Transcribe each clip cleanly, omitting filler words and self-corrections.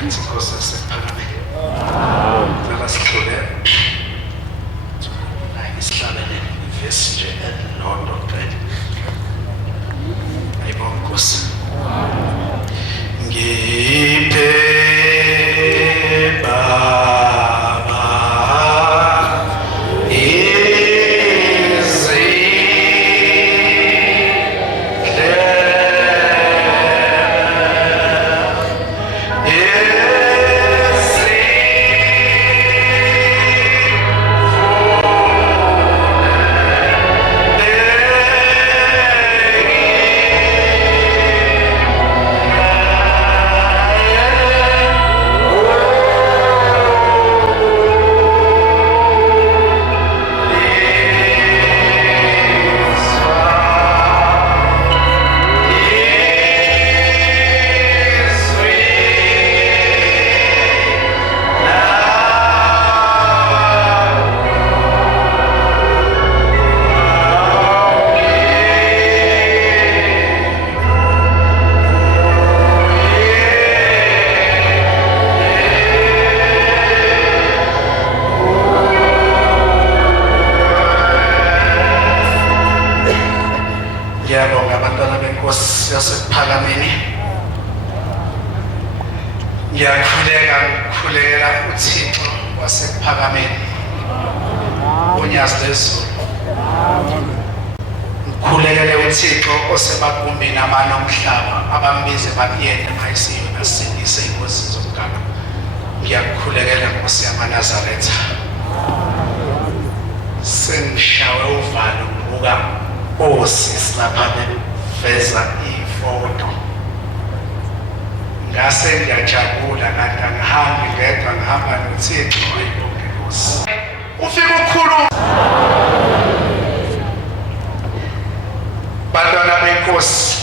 Ngiyathi Nkosi asiphakamele. Ngicela sidlule la isihlabele ivesi nje elilodwa kuphela. Ayibonge Nkosi. Ngiphe Baba ngiyabonga abantwana benkosi yasephakameni. Ngiyakhulekela uThixo wasephakameni unyazi lezulu. Ngikhulekele uThixo osemagumbini amanye omhlaba abambize bakuyena mayisiyona sindise inkosi zomgaba. Ngiyakukhulekela Nkosi yamaNazaretha. Sengishawe uvalo ngibuka osisi lapha beveza ifoto. Ngase ngiyajabula kanti angihambi ngedwa, ngihamba noThixo. Ayibonge Nkosi. Ufike ukhuluma. Bantwana benkosi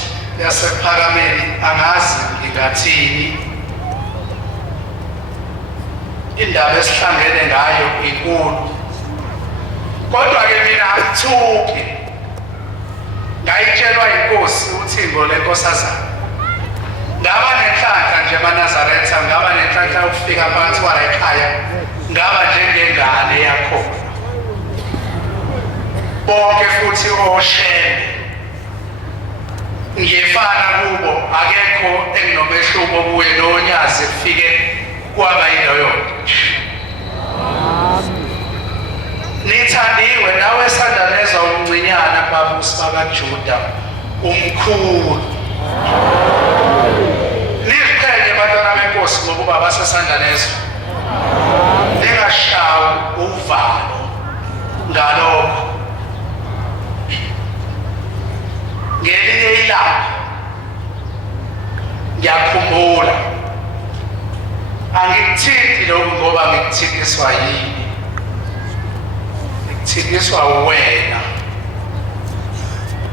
yasephakameni, angazi ngingathini. Indaba esihlangene ngayo inkulu. Kodwa-ke mina angithuki. Ngayitshelwa inkosi uThixo lenkosazana. Ngaba nenhlanhla nje eMaNazaretha, ngaba nenhlanhla yokufika phakathi kwala ekhaya, ngaba njengengane yakho. Bonke futhi osheme. Ngiyefana kubo, akekho enginomehluko kuye nonyazi kufike kwaba yiloyo. Nithandiwe nawe esandaneza umncinyana babusi bakaJuda umkhulu. Niziqhenye bantwana benkosi ngokuba basesandanezwa. Ningashawi uvalo ngalokho. Ngelinye ilanga ngiyakhumbula, angikuthindi lokhu ngoba ngikuthikiswa yini, ngikuthikiswa wena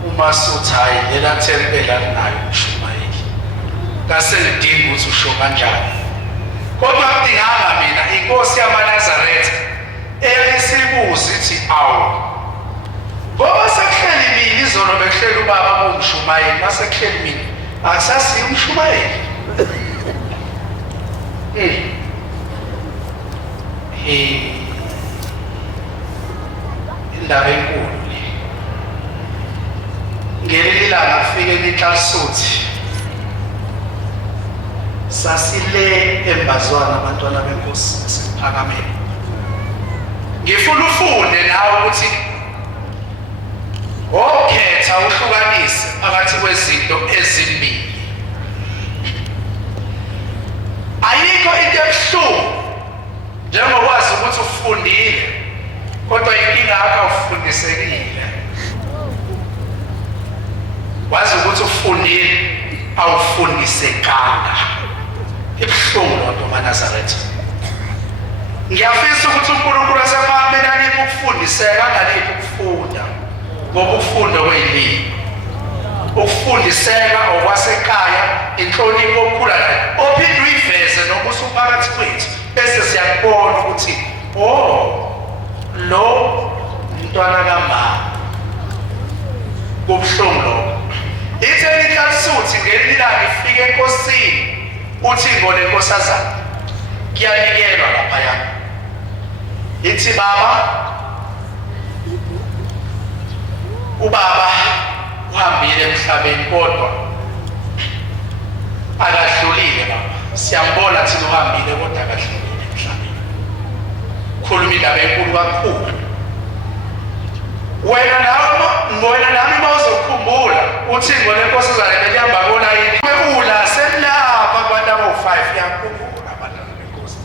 uMasuthayi elathempela nayo uMshumayeli. Ngase ngidinga ukuthi usho kanjani. Kodwa kudinganga mina inkosi yamaNazaretha eyayisibuza ithi awu, ngoba sekuhleli mina izolo behleli ubaba uMshumayeli, masekuhleli mina akusasiyo uMshumayeli. Indaba enkulu le. Ngelinye ilanga kufike eNhlanhlatsuthi. Sasile embazwana abantwana benkosi esephakameni. Ngifuna ufunde nawe ukuthi okhetha uhlukanise phakathi kwezinto ezimbili. Ayikho into ebuhlungu njengokwazi ukuthi ufundile kodwa inkinga yakho ufundisekile. Wazi ukuthi ufundile awufundisekanga. Ibuhlungu lonto eMaNazaretha. Ngiyafisa ukuthi uNkulunkulu asemahameni aniphe ukufundiseka anganiphi ukufunda. Ngoba ukufunda kwelimi, ukufundiseka okwasekhaya, inhlonipho okukhula nayo ophinde uyiveze noma usuphakathi kwethu bese siyakubona ukuthi lo mntwana kaMama. Kubuhlungu lokho. Ithe iNhlanhlatsuthi ngelinye ilanga ifike enkosini uThixo lenkosazana kuyanikelwa laphaya ithi baba ubaba uhambile emhlabeni kodwa akadlulile baba siyambona thina uhambile kodwa akadlulile emhlabeni khuluma indaba enkulu kakhulu wena nami mawuzokhumbula uThixo lenkosazana belihamba kona yini ula selapha abantu abo-5 yakhumbula abantwana benkosi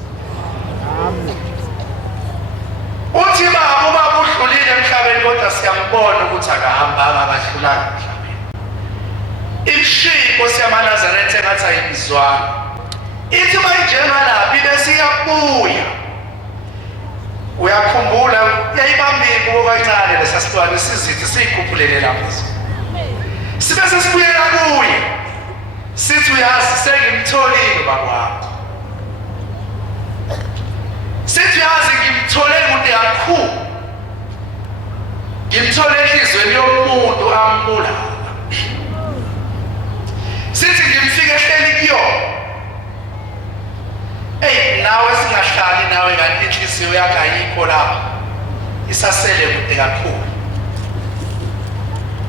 uthi baba ubaba udlulile emhlabeni kodwa siyambona ukuthi akahambanga akadlulanga emhlabeni imshiko siyamaNazaretha engathi ayibizwanga ithi mayinjengalaphi bese iyabuya uyakhumbula yayibambile okukancane lesasitwana sizithi siyikhuphulele lapho sibe sesibuyela kuye sithi uyazi sengimtholile bakwakho sithi uyazi ngimthole kude kakhulu ngimthole enhlizweni yomuntu ambulala sithi ngimfike ehleli kuyona nawe singahlali nawe kanti inhliziyo yakho ayikho lapha isasele kude kakhulu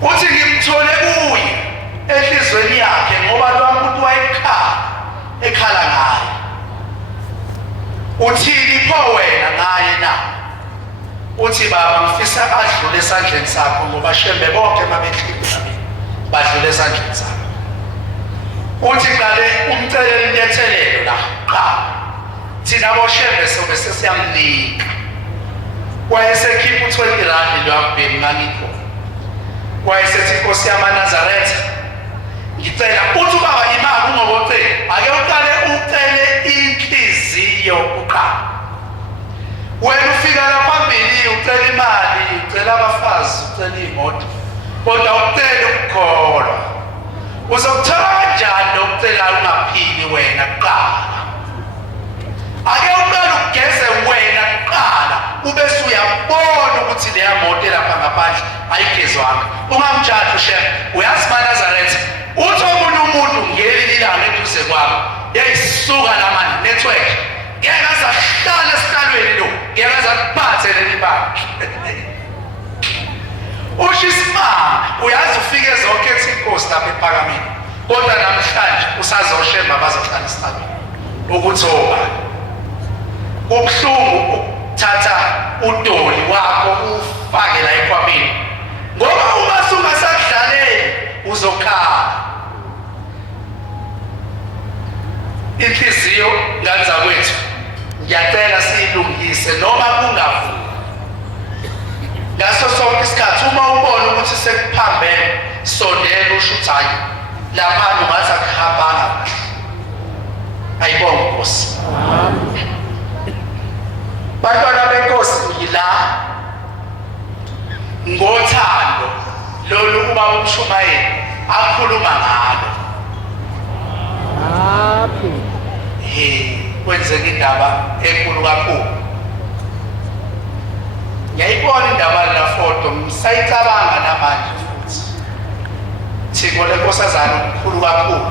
uthi ngimthole kuye enhlizweni yakhe ngoba lo muntu ekhala ngaye uthini pho wena ngaye na uthi baba ngifisa adlule esandleni sakho ngoba shembe bonke mabehlile badlule esandleni sakho uthi qale umcelele inyethelelo la qha thina boshembe sobe sesiyamnika wayesekhipha u20 rand lwambeni ngangikho wayesethi inkosi yamaNazaretha ngicela uthi baba imali ungobocela ake uqale ucele inhliziyo uqala wena ufika lapha phambili ucela imali ucela abafazi ucela imoto kodwa ucela ukukholwa uzokuthola kanjani lokucela ungaphili wena kuqala ake uqale ugeze wena kuqala ube usuyabona ukuthi leya moto lapha ngaphandle ayigezwanga ungamtshali ushem uyazi maNazaretha uthi omunye umuntu ngelinye ilanga eduze kwakho yayisuka lama network ngeke azahlala esihlalweni lo ngeke azaphathe leli bandla ushisimanga uyazi ufike zonke ethi inkosi lapha ePhakameni kodwa namhlanje usazoshema bazohlala esihlalweni ukuthi obani ubuhlungu ukuthatha udoli wakho ufake la ekwabeni ngoba uma sungasadlaleli uzokhala inhliziyo nganza kwethu ngiyacela siyilungise noma kungavumi ngaso sonke isikhathi uma ubona ukuthi sekuphambene sondela usho ukuthi hayi lapha ungathi akuhambanga kahle ayibonge inkosi bantwana benkosi yila ngothando lolu ubaba uMshumayeli akhuluma ngalo kwenzeka indaba enkulu kakhulu ngiyayibona indaba la foto ngisayicabanga namanje futhi Thixo lenkosazana omkhulu kakhulu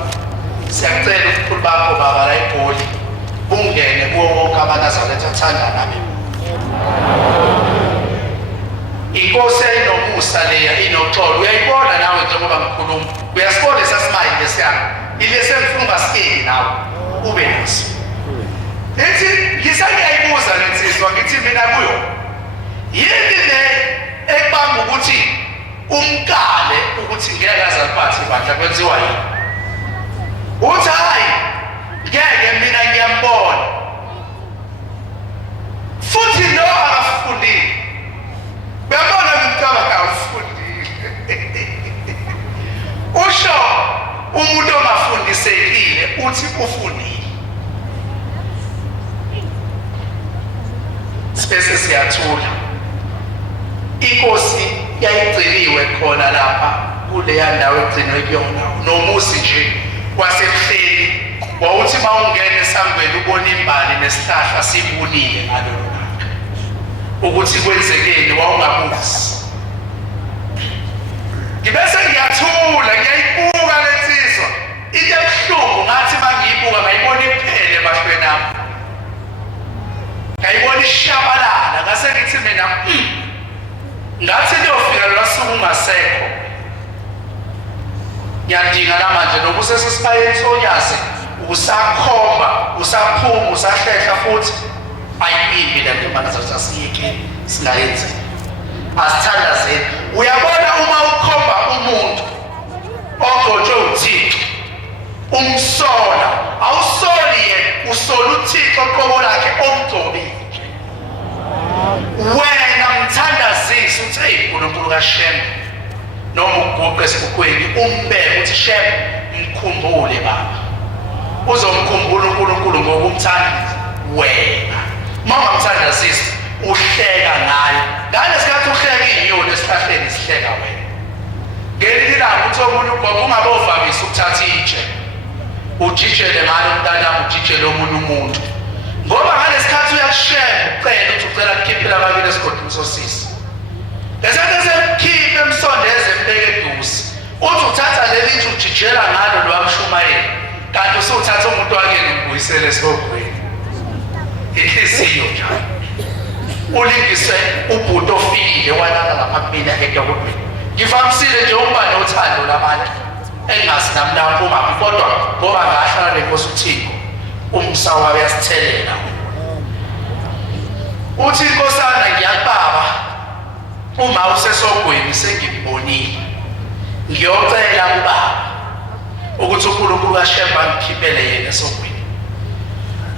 siyacela ubukhulu bakho baba la eGoli bungene kuwo wonke amaNazaretha athanda nami inkosi inomusa leya inoxolo uyayibona nawe njengoba ngikhuluma uyasibona sasimayi lesiyana ilese ngifuna ungasikeli nawe ube naso ethi ngisayibuza lensizwa ngithi mina kuyo yini le ekubanga ukuthi umkale ukuthi ngeke azaliphathe ibandla kwenziwa yini uthi hayi ngeke mina ngiyambona futhi lo akafundile uyabona umntwana akafundile usho umuntu ongafundisekile uthi ufundile sibese siyathula inkosi yayigciniwe khona lapha kuleya ndawo egcinwe kuyona nomusi nje wasebuhleli wawuthi mawungena esangweni ubona imbali nesihlahla sibunile ngalolo langa ukuthi kwenzekeni wawungabuzi ngibese ngiyathula ngiyayibuka lensizwa into ebuhlungu ngathi mangiyibuka ngayibona iphele ebahlweni ami, ngayibona ishabalala, ngase ngithi mina ngathi liyofika lola suku ungasekho. Ngiyadinga namanje noba usesesibayeni sonyazi, usakhomba, usaphuma, usahlehla futhi ayimbi le nto manje sasiyekile singayenzi. Asithandazeni. Uyabona uma ukhomba umuntu ogcotshwe uThixo, umsola, awusoli yena, usola uThixo qobo lakhe omgcobile. Wena mthandazisi uthi hey uNkulunkulu kaShem, noma uguqe esibukweni umbeke uthi Shem mkhumbule baba. Uzomkhumbula uNkulunkulu ngoba umthanda wena. Mama mthandazisi uhleka ngayo. Ngalesikhathi uhleka inyoni esihlahleni sihleka wena. Ngelinye ilanga uthi omunye ubaba ungabovamisa ukuthatha itshe. Ujijele ngalo umntanami, ujijele omunye umuntu. Ngoba ngalesikhathi uyakushela ucela uthi ucela ukukhiphela ababili esigodini sosisi. Lesikhathi semkhiphe emsondeze embeke eduze. Uthi uthatha leli itshe ujijela ngalo lwamshumayeli. Kanti usuthatha umuntu wakini umbuyisele esogwini. Inhliziyo njalo. Ulingise ubhuti ofikile walala lapha kumina edokotela. Ngivamisile nje ukuba nothando labantu engazi nami lapho uma kodwa ngoba ngahlala nenkosi uThixo umsawa uyasithelela. Uthi inkosana ngiyakubaba uma usesogwini sengibonile. Ngiyocela kubaba ukuthi uNkulunkulu kaShemba ngikhiphele yena esogwini.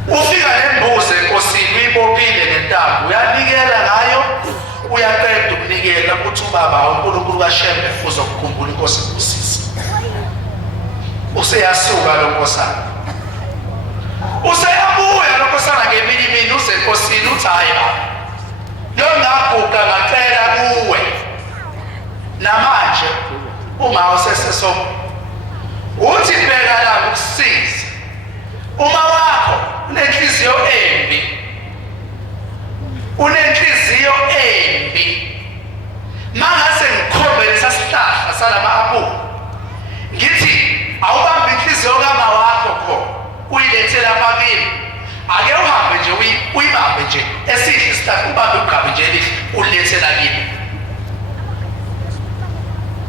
Ufika nembuzi enkosini uyibophile nentambo, uyanikela ngayo, uyaqeda ukunikela ukuthi ubaba uNkulunkulu kaShembe uzokukhumbula inkosi kusisi. Useyasuka lo nkosana. Useyabuya lo nkosana ngeminye imini usenkosini uthi hayi baba. Lo ngaguqa ngacela kuwe. Namanje uma useseso uthi bheka la ukusiza. Uma wakho unenhliziyo embi. Unenhliziyo embi. Mangase ngikhombe lesasihlahla salama-apula. Ngithi awubambe inhliziyo kama wakho kho. Uyilethela phakini. Ake uhambe nje uyibambe nje esihle isihlahla ubambe ugabe nje elihle ulethela kimi.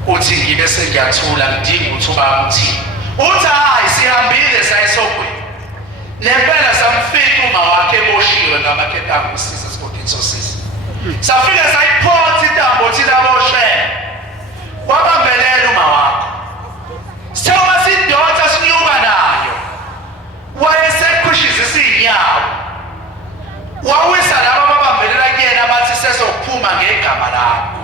Uthi ngibe sengiyathula ngidinga ukuthi ubaba uthini. Uthi hayi sihambile sayesogwini. Nempela samfika uma wakhe eboshiwe ngamaketanga usisa esigodini sosisi. Safika sayiphotha intambo thina boshela. Wabambelela uma wakho. Sithoba sidonsa sinyuka nayo. Wayesekhushiza isinyawo. Wawisa laba babambelela kuyena bathi sesophuma ngegama lakho.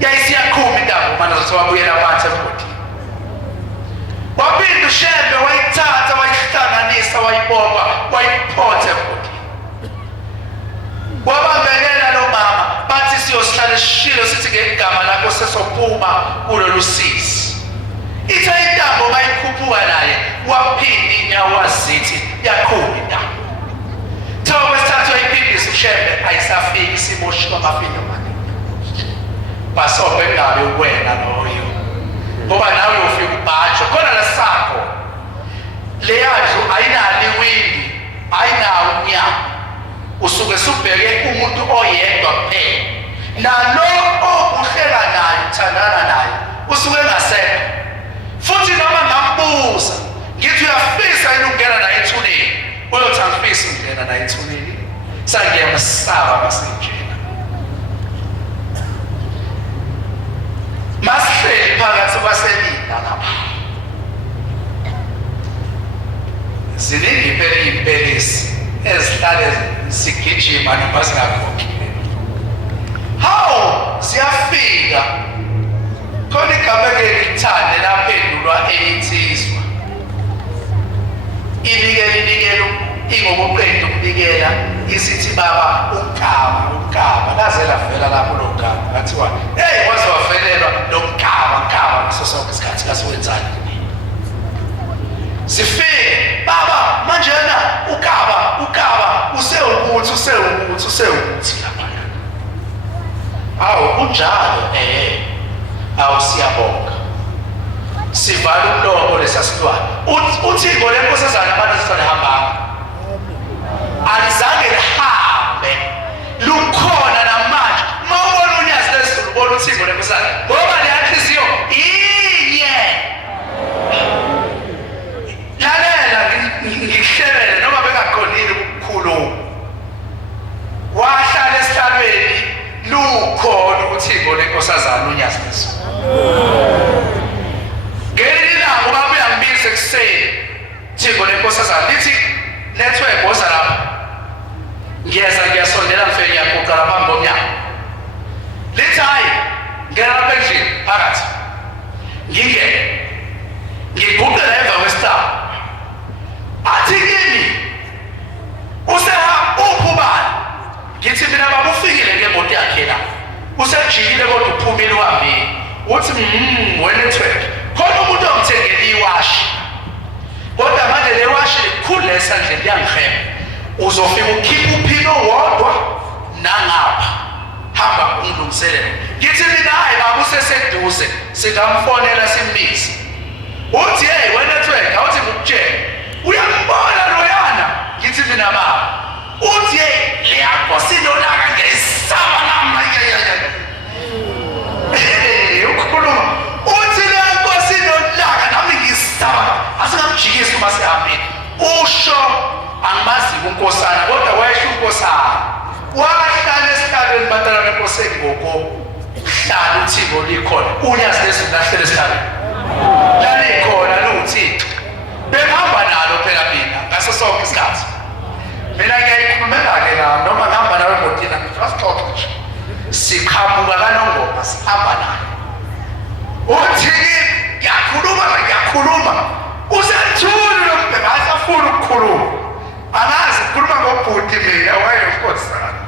Yayisiyakhuma intambo manje sewabuyela phansi ebhodini. Waphinda uShembe wayithatha wayihlanganisa wayibopha wayiphotha ebhodini. Wabambelela lo mama bathi siyosihlala esishilo sithi ngegama lakho sesophuma kulolu sisi. Ithe intambo bayikhuphuka naye waphinda inyawo wazithi yakhula intambo. Thoba sithathu wayiphindisa uShembe ayisafiki isiboshiwe amafindo manje. Basobe ngabe wena loyo. Ngoba nawe ufika ubhajo khona lesakho leyadlu ayinali windi ayinawo umnyango usuke subheke umuntu oyedwa kuphela nalo okuhlela naye uthandana naye usuke ngasekho futhi noma ngambuza ngithi uyafisa yini ukungena naye ethuneni uyothi angifisi ukungena naye ethuneni sangiyamsaba basenjena masihleli phakathi kwaselinda lapha. Ziningi impela iy'mpelisi ezihlale zigijima noma zingakhokhile. Hawu ziyafika khona igama elithande laphendulwa eyithizwa. Inikelo ingokuqeda ukunikela isithi baba ukaba laze lavela lapho lo gama ngathiwa hey waze wavelelwa lo mkaba ngaso sonke isikhathi kasiwenzani sifike baba manjena ukaba usewukuthi lapha awu kunjalo awu siyabonga sivala umlomo lesasilwane uThixo lenkosazana abantu sifanehamba alizange lihambe lukhona namanje mawubona unyazi lezulu ubona uThixo lenkosazana ngoba leyahliziyo inye lalela ngihlelele noma bengaqondile ukukhuluma wahlala esihlalweni lukhona uThixo lenkosazana unyazi lezulu ngelinanga ubaba uyangibisa ekuseni Thixo lenkosazana lithi network woza lapha ngiyasondela mfeke ngiyaguqa lapha ngomnyango lithi hayi ngena lapha endlini phakathi ngingene ngiguqela emva kwesitaba athi kimi uphubani ngithi mina baba ufikile ngemoto yakhe la usejikile kodwa uphumile uhambile uthi wenetwork khona umuntu ongithengele iwashi kodwa manje le washi likhulu esandleni liyangihema uzofika ukhipha uphilo wodwa nangapha hamba ungilungiselele ngithi mina hayi baba useseduze singamfonela simbize uthi hey wenetwork awuthi ngikutshela uyambona loyana ngithi mina baba uthi hey leyakho sinolaka ngesaba nama ukhuluma uthi leyakho sinolaka nami ngisaba asingamjikisi uma sihambile usho angimazi unkosana kodwa wayesho unkosana wahlala esihlalweni bantwana benkosi engoko hlala uThixo likhona unyazi lezulu lahlele esihlalweni lalikhona luthixo behamba nalo phela mina ngaso sonke isikhathi mina ngiyayikhulumela-ke la noma ngihamba nawe emotini ngifasixoxe nje siqhamuka kaNongoma sihamba nayo uthi ngiyakhuluma usethuli lo mbheka asafuna ukukhuluma angazi ukukhuluma ngobhuti mina wayenkosana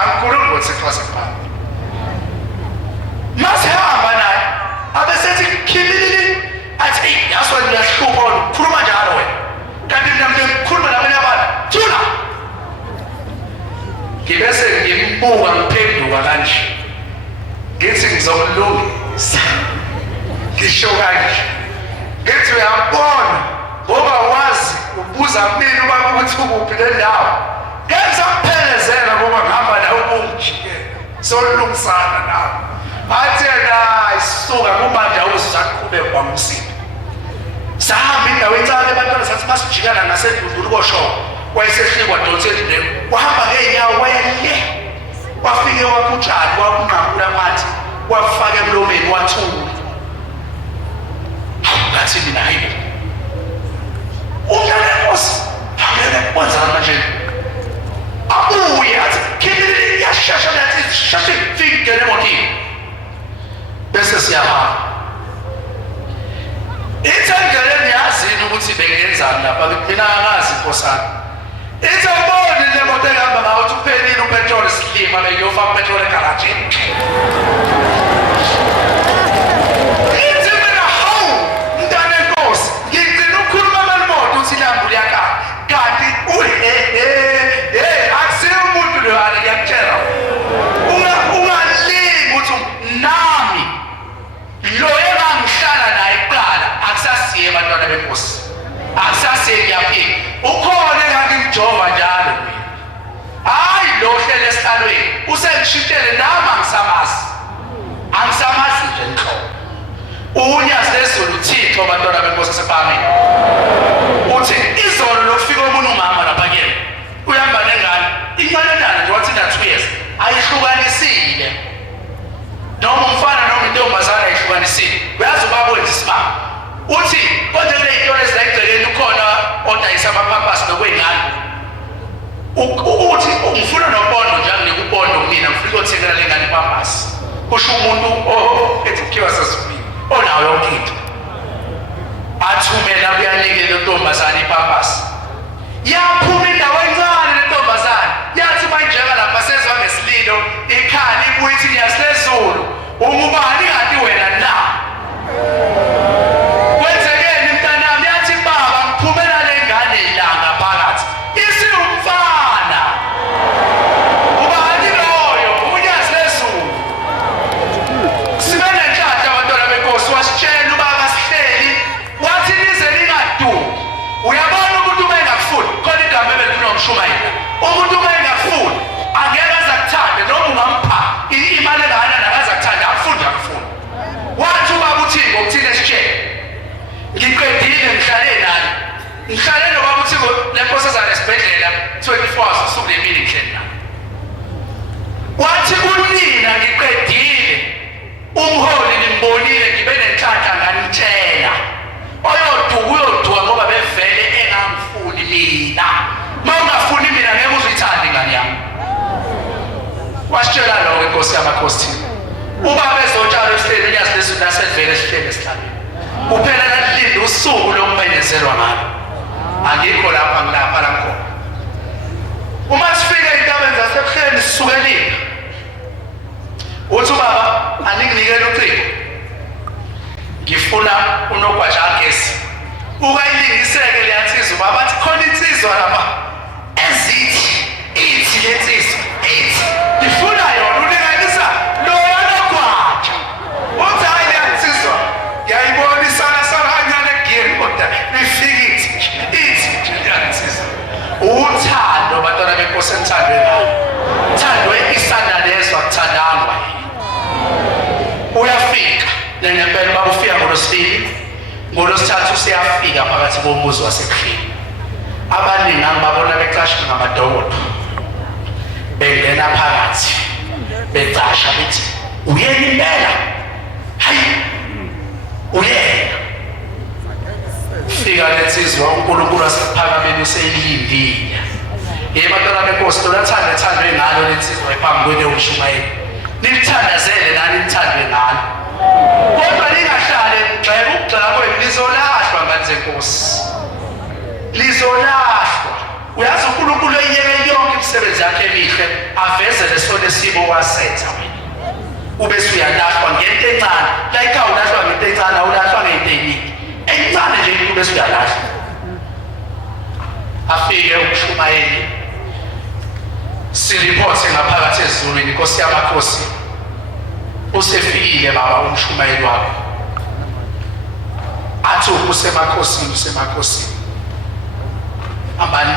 angikhulumi ngoThixo waseBhayibheli masihamba naye abesethi khimilili athi yaso ngiyahlupa ukukhuluma njalo wena kanti mina ngikhuluma nabanye abantu thula ngibese ngimbuka ngiphenduka kanje ngithi ngizomlungisa ngisho kanje ngithi uyabona ngoba wazi ubuza mina ubaba ukuthi ukuphi le ndawo ngenza kuphelezela ngoba ngihamba nawe ubungijikela solungisana nawe athi yena isuka kumanje awuzaqhubeka kwamsini sahamba indawo encane abantwana sathi masijikana ngasedundulu kosho wayesehlikwa donsendleni wahamba ngeenyawo wayele wafike wakutshani wakunqakula amanzi wafaka emlomeni wathula ngathi mina hayi unyanenkosi angeke kwenza manje abuye athi khilili yashasha nathi shashe fike nemotini bese siyahamba ithengeleni yazini ukuthi bengenzani lapha mina angazi inkosana ithemboni lemoto ehamba ngawo uthi uphelile upetrol silima bengiyofaka upetrol egarajini ithi mina hawu mntana enkosi ngigcina ukukhuluma malimoto uthi ilambu liyakhala kanti akusiyo umuntu loyana ngiyakutshela ungalingi ukuthi nami lo engangihlala naye kuqala akusasiye abantwana benkosi akusasiye ngiyaphila ukhona engangimjova njalo mina hayi lo hlele esihlalweni usengishintele nami angisamazi nje nhlobo unyazi lezulu uThixo abantwana benkosi asebhamini uthi izolo lokufika omunye umama lapha kuyena uyahamba nengane inqalelana nje wathi na 2 years ayihlukanisile noma umfana noma intombazana ayihlukanisile uyazi ubaba wenza isimanga uthi konke kule iy'tolo ezilagceleni ukhona odayisa amapampasi nokwey'ngane uthi ngifuna nopondo njalo nikupondo mina ngifuna ukuyothengela le ngane ipampasi kusho umuntu ethi kuthiwa sasifile onayo yonke into athumela kuyanikela intombazane ipampasi yaphuma indawo encane le ntombazane yathi manjeka lapha sezwa ngesililo ikhali ibuye ithi ngiyasilezulu umubani kanti wena na kwenzekeni mntanami yathi baba ngiphumela le ngane ilanga phakathi isiwumfana ubani loyo unyazi lezulu sibene nhlahla abantwana benkosi wasitshela ubaba sihleli wathi nize lingaduki ukushumayela. Umuntu uma engafuni angeke aze akuthande noma ungampha imali engakanani akaze akuthande akufuni. Wathi ubaba uThixo ukuthini esitshele ngiqedile ngihlale nani ngihlale nobaba uThixo le nkosazana esibhedlela 24 hours usuku nemini ngihleli naye. Wathi kunina ngiqedile umholi nimbonile ngibe nenhlanhla nganitshela uyoduka ngoba bevele engangifuni mina. Uma ungafuni mina ngeke uzuyithande ingane yami. Wasitshela lokho inkosi yamakhosi ubaba ezotshala esihleli unyazi lesizwe lasedvele esihleli esihlabeni kuphela nalinda usuku lokumenyezelwa ngalo. Angikho lapha ngilapha la khona. Uma sifike ey'ntabeni zasebuhleni sisukelile uthi ubaba anginginikele ucingo ngifuna unogwaja agesi ukayilingiseke leyansizwa ubaba athi khona insizwa lapha ithi le nsizwa ithi ngifuna yona ulinganisa loya nogwaja. Uthi hayi leyansizwa ngiyayibona sana kanyane egiyeni kodwa nifikile ithi nje leyansizwa uthando bantwana benkosi enthandwe ngayo. Thandwe isana lezo akuthandangwa uyafika nengempela baba ufika ngolosibili ngolosithathu siyafika phakathi komuzi wasebuhleni. Abaningi angibabona beqashwe ngamadokodo bengena phakathi becasha bethi uyena impela hayi uyena. Fika lensizwa uNkulunkulu wasephakameni useyilindile. Bantwana benkosi lolathanda ethandwe ngalo lensizwa ephambi kwene uMshumayeli nilithandazele nani nithandwe ngalo kodwa lingahlale gxeka ukugxeka kwenu lizolahlwa ngani zenkosi lizolahlwa. Uyazi uNkulunkulu eyiyeke yonke imisebenzi yakhe emihle avezele sona esimo wasetha wena ube suyalahlwa ngento encane like awulahlwa ngento encane awulahlwa ngento eningi encane nje ube suyalahlwa. Afike uMshumayeli siripothe ngaphakathi ezulwini inkosi yamakhosi usefikile baba uMshumayeli wakho athi usemakhosini ambani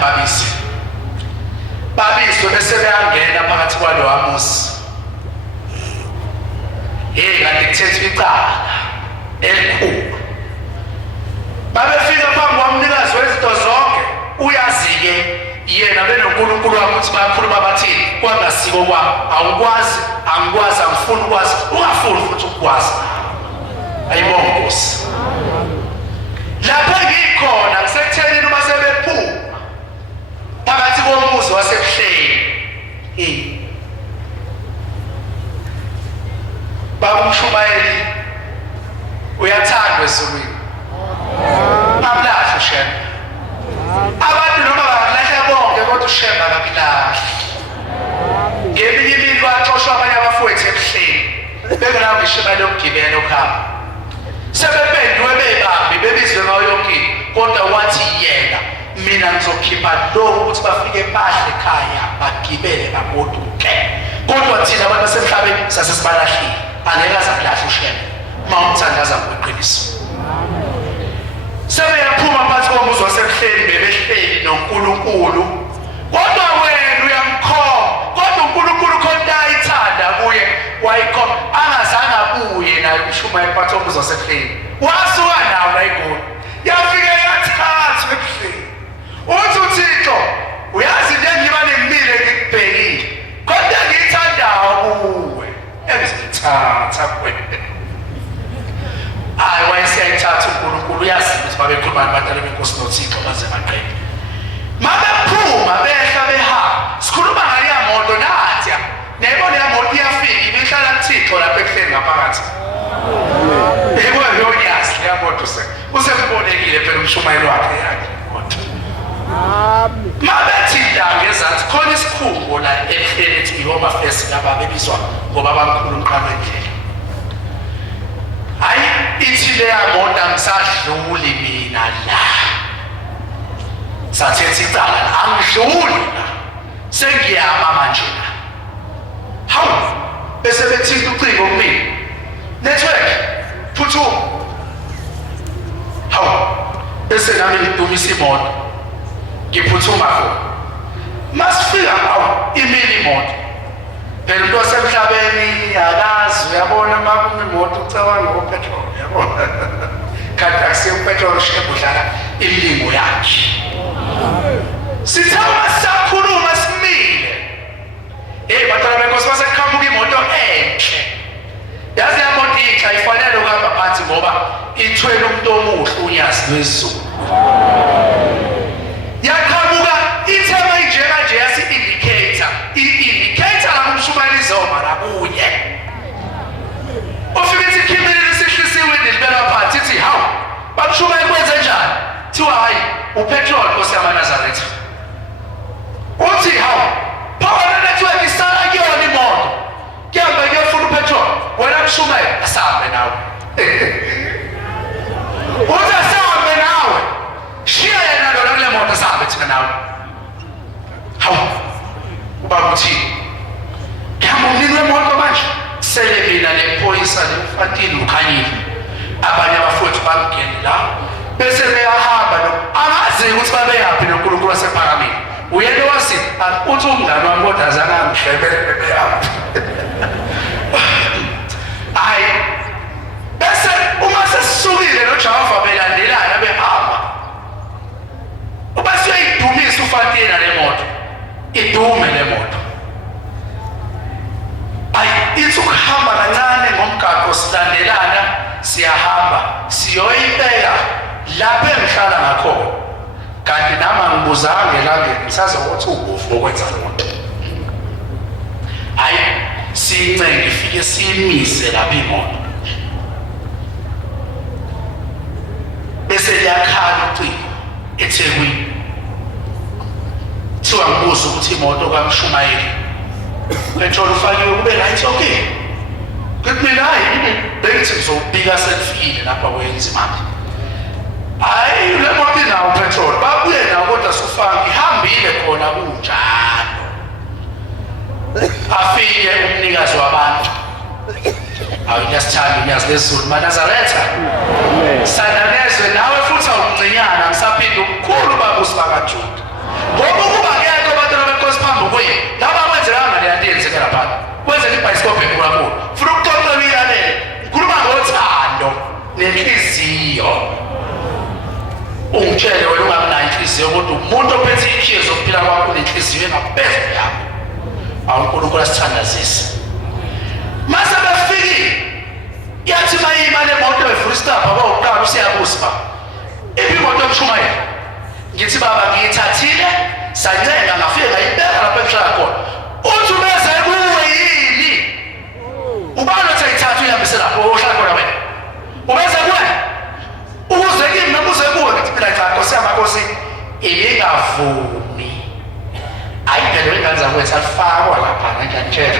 babizwe bese beyangena phakathi kwalo amuzi. Kanti kuthetha icala elikhulu. Babefika phambi kwamnikazi wezinto zonke uyazi-ke yena benoNkulunkulu wakho ukuthi bayakhuluma bathini kwangasiko kwami angikwazi angifuni ukwazi ungafuni futhi ukukwazi. Ayibonge Nkosi. Lapha ngikhona ngisekutheleni uma sebephuma phakathi komuzi wasebuhleni. Baba uMshumayeli uyathandwa ezulwini. Amlahle uShemba. Abantu noma bangalahla bonke kodwa uShemba akakulahli. Ngeminye imini baxoshwa abanye abafowethu ebuhleni bengenawo ngisho imali yokugibela okuhamba sebephenduwe bebambi bebizwe ngayo yonke kodwa wathi yena mina ngizokhipha lokhu ukuthi bafike bahle ekhaya bagibele bagoduke kodwa thina abantu basemhlabeni sasesibalahlile angeke aze akulahle uShemba uma umthandaza ngokweqiniso. Sebeyaphuma phansi komuzi wasebuhleni bebehleli noNkulunkulu kodwa wena uyamkhoma kodwa uNkulunkulu khona ayithanda kuye wayikhoma angazange abuye naye uMshumayeli phansi komuzi wasebuhleni wasuka nawo la eGoli yafike yathathwa ebuhleni. Uthi uThixo uyazi nje ngiba nemile ngikubhekile kodwa ngiyithandayo kuwe engizithatha kuwe. Hayi wayesiyayithatha uNkulunkulu uyazi ukuthi babekhuluma nabatali benkosi noThixo baze baqede. Mabephuma behla behamba sikhuluma ngaleya moto nathi nayibona le moto iyafika ibihlala kuThixo lapha ebuhleni ngaphakathi. Yebo yonyazi leya moto usembonekile phela uMshumayeli wakhe yakhe moto. Mabethi la ngezansi khona isikhungo la ebuhleni ethi iHome Affairs laba bebizwa ngoba bamkhulu umqhamu endlela. Hayi ithi leya moto angisadluli mina la sathetha icala angidluli la sengiyama manje la. Hawu bese bethinta ucingo kumina network phuthuma. Hawu bese nami ngidumisa imoto ngiphuthuma khona masifika ngawo imini imoto phela umuntu wasemhlabeni akazi uyabona uma kunemoto ucabanga ngopetrol yabona kanti akusiyo upetrol shebudlala imlingo yakhe sithama sakhuluma simile bantwana benkosi baseqhamuka imoto enhle yazi yamoto inhle ifanele ukuhamba phansi ngoba ithwele umuntu omuhle unyazi lwezulu yaqhamuka ithema nje yasi indicator i-indicator lakumshumayela izoma lakunye ufike ithi khimilile sihlisiwe nilibeka phansi ithi hawu bakushumayela kwenze njani thiwa hayi upetrol nkosi yamaNazaretha uthi hawu power network isala kuyona imoto kuhambe kuyofuna upetrol wena mshumayela asahambe nawe uthi asahambe nawe shiya yena lona kule moto asahambe thina nawe hawu ubaba uthini ngiyamumnika emoto manje sele mina nephoyisa lemfatini ukhanyile abanye abafowethu bangene la bese beyahamba angazi ukuthi babeyaphi noNkulunkulu wasephakamile uyena wathi uthi umngane wami kodwa azangamhlebele beyaphi hayi bese uma sesisukile noJehova belandelana behamba ubase uyidumisa ufatini le moto idume le moto ithi ukuhamba kancane ngomgaqo silandelana siyahamba siyoyibeka lapho engihlala ngakhona kanti nama ngibuzange elangeni ngisazokuthi ubufu okwenza lonto hayi siyincenge ifike siyimise lapho imoto bese liyakhala ucingo eThekwini thiwa ngibuza ukuthi imoto kaMshumayeli petrol ufakiwe kube right okay kuthi mina hayi bengithi ngizobika senifikile lapha kweNzimande hayi le moto inawo petrol babuye nawo kodwa sufanga ihambile khona kunjalo afike umnikazi wabantu awuyasithanda unyazi lezulu maNazaretha sandanezwe nawe futhi awumncinyana ngisaphinde umkhulu babusi bakaJuda ngoba kuba ngeke abantwana benkosi phambi kuye laba abenzelanga le nto yenzekela phana kwenzeka ibhayisikobho enkulu kakhulu funa ukuxoxa iyalela ngikhuluma ngothando nenhliziyo ungitshele wena ungabi inhliziyo kodwa umuntu ophethe ikhiye zokuphila kwakho unenhliziyo engaphezulu yakho awuNkulunkulu asithandazise mase befike yathi mayima le moto eFreestata bawuqala usiyabusa iphi imoto yoMshumayeli ngithi baba ngiyithathile sancenga ngafike ngayibeka lapha enhlala khona uthi ubeze kuwe yini ubani othi ayithathe uyihambise lapho ohlala khona wena ubeze kuwe ukuze kimi nokuze kuwe ngithi phela cha Nkosi yamakhosi ibingavumi ayivele wenganza kwethu alifakwa lapha ngiyantshela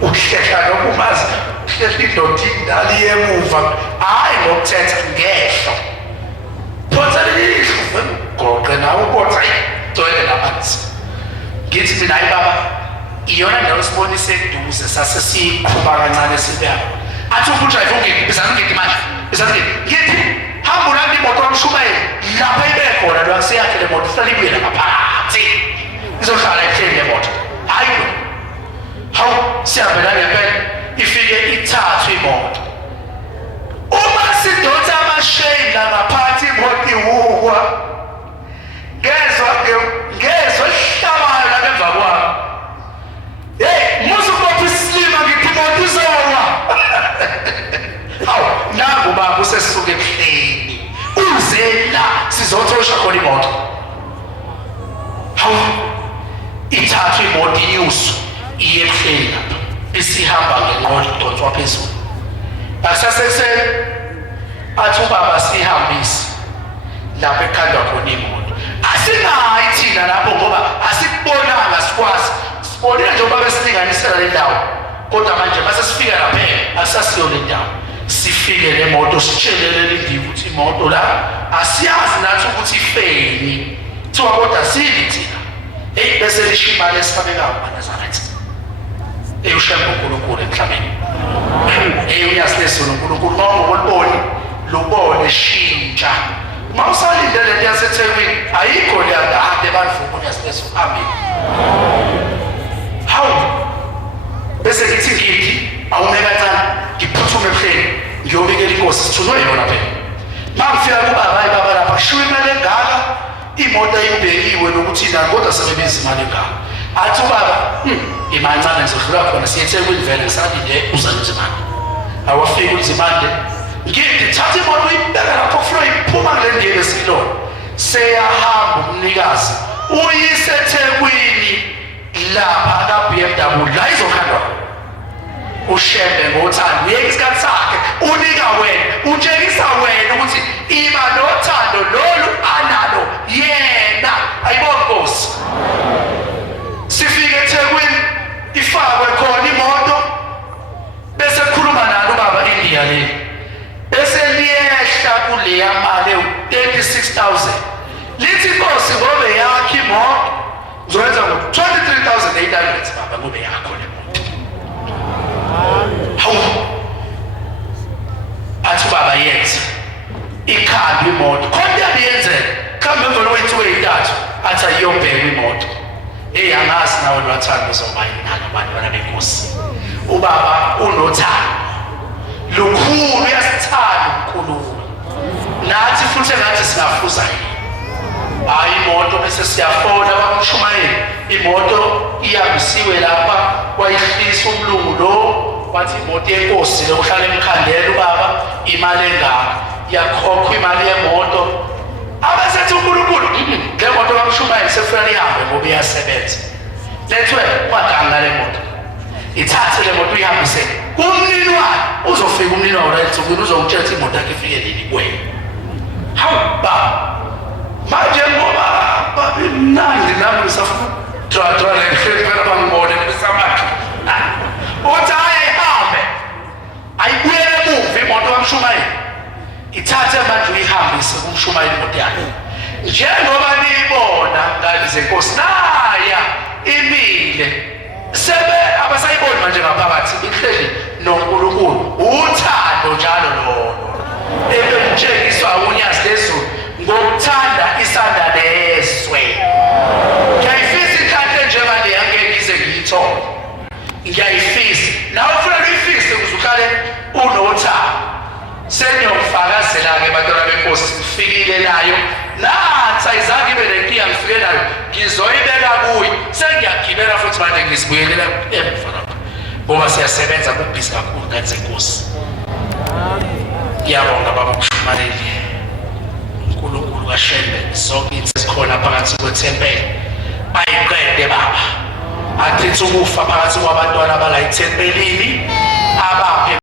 uhlehla nokumazi uhlehla idoti indali yemuva hayi ngokuthetha ngehlo photha lelihlo goqe nawe ubotha toyela namanzi ngithi mina hayi baba iyona ndawo sibonise eduze sase siqhubha kancane sibeka athi uDrive ungeke bizangeke manje bizangeke ngithi hamba ulanda imoto kaMshumayeli lapha ibekhona lo asiyakhe le moto hlala ibuyela ngaphansi izohlala ehleli le moto hayi hawu siyabela ngempela ifike ithathu imoto uma sidonsa amashayina ngaphansi imoto ihuhwa ngezwe hlabayo la ngemva kwami musu kophisilima ngithi imoto izowa hawu nangu baba usesisuke ebuhleni uze la sizothosha khona imoto hawu ithathu imoto inyusu iye ebuhleni lapha isihamba ngenqola idonswa phezulu asasekuseni athi ubaba sihambise lapho ekhandwa khona imoto asinayi thina lapho ngoba asikubonanga sikwazi sibonile nje ubaba esilinganisela le ndawo kodwa manje mase sifika lapha asasiyo le ndawo sifike le moto sitshelele lindiwe ukuthi imoto la asiyazi nathi ukuthi ifeni thiwa kodwa sili thina bese lishimali esifabekayo maNazaretha ushembe uNkulunkulu emhlabeni uyazi lesona uNkulunkulu noma ubone lubone shintsha mawusalinde lento yaseThekwini ayikho le kade bavuka yasibese uhambe hawu bese ngithi ngidi awume kancane ngiphuthume ebuhleni ngiyobikela inkosi sithunwe yona phela mangifika kubaba ibaba lapha shiwe imali engaka imoto ayibhekiwe nokuthi inani kodwa sebebiza imali engaka athi ubaba imali ncane ngizodlula khona siyeThekwini vele ngisalinde uZanzimande awafika uZanzimande ngithatha imoto uyibeka lapho kufuna iphuma kule ndiye esilona seyahamba umnikazi uyiseThekwini lapha ka-BMW la izokhandwa ushembe ngothando uyeka isikhathi sakhe unika wena utshengisa wena ukuthi iba nothando lolu analo yena ayibona Nkosi sifike eThekwini ifakwe khona imoto bese kukhuluma nalo ubaba India le bese liyehla kuleya mali ewu-36,000 lithi Nkosi ngobe yakho imoto uzoyenza ngo-23,800 baba kube yakho le moto hawu athi ubaba yenza ikhambi imoto khona yenzela khambe emvelo wethu ey'ntathu athi ayiyobheka imoto angazi nawe lwathando uzobayinalo abantwana benkosi ubaba unothando lukhulu uyasithanda uNkulunkulu nathi futhi engathi singafuza hayi imoto bese siyafona bakushumayela imoto ihambisiwe lapha wayihlisa umlungu lo wathi imoto yenkosi lokuhlala emkhandela ubaba imali engaka yakhokhwa imali yemoto abasethi uNkulunkulu le moto bakushumayela sefuna ihambe ngoba iyasebenza lethwe kwaganga le moto ithathe le moto uyihambise kumnini wayo uzofika umnini wayo la ensukwini uzongitshela ukuthi imoto yakhe ifike nini kuwena hawu baba manje ngoba babimnandi nami ngisafuna dra le mfethu bangibone besamakhe uthi ayihambe ayibuyele emuva imoto kamshumayeli ithathe manje uyihambise kumshumayeli imoto yakhe njengoba niyibona ngalize Nkosi naya imile sebe abasayiboni manje ngaphakathi ihleli noNkulunkulu uthando njalo lolo ebemtshengiswa uNyasi lezulu ngokuthanda isanda leswe ngiyayifisa inhlanhla njengale angeke ngize ngiyithole ngiyayifisa nawe ufuna uyifise ukuze uhlale unothando seniyokufakazela-ke bantwana benkosi sifikile nayo nathi ayizange ibe lenkinga ngifike nayo ngizoyibeka kuyo sengiyagibela futhi manje ngisibuyelela emva lapha ngoba siyasebenza kubhizi kakhulu kanti senkosi ngiyabonga baba ukushumayeli uNkulunkulu kaShembe zonke izinto ezikhona phakathi kwethempeli bayiqede baba achithi ukufa phakathi kwabantwana abala ethempelini abaphe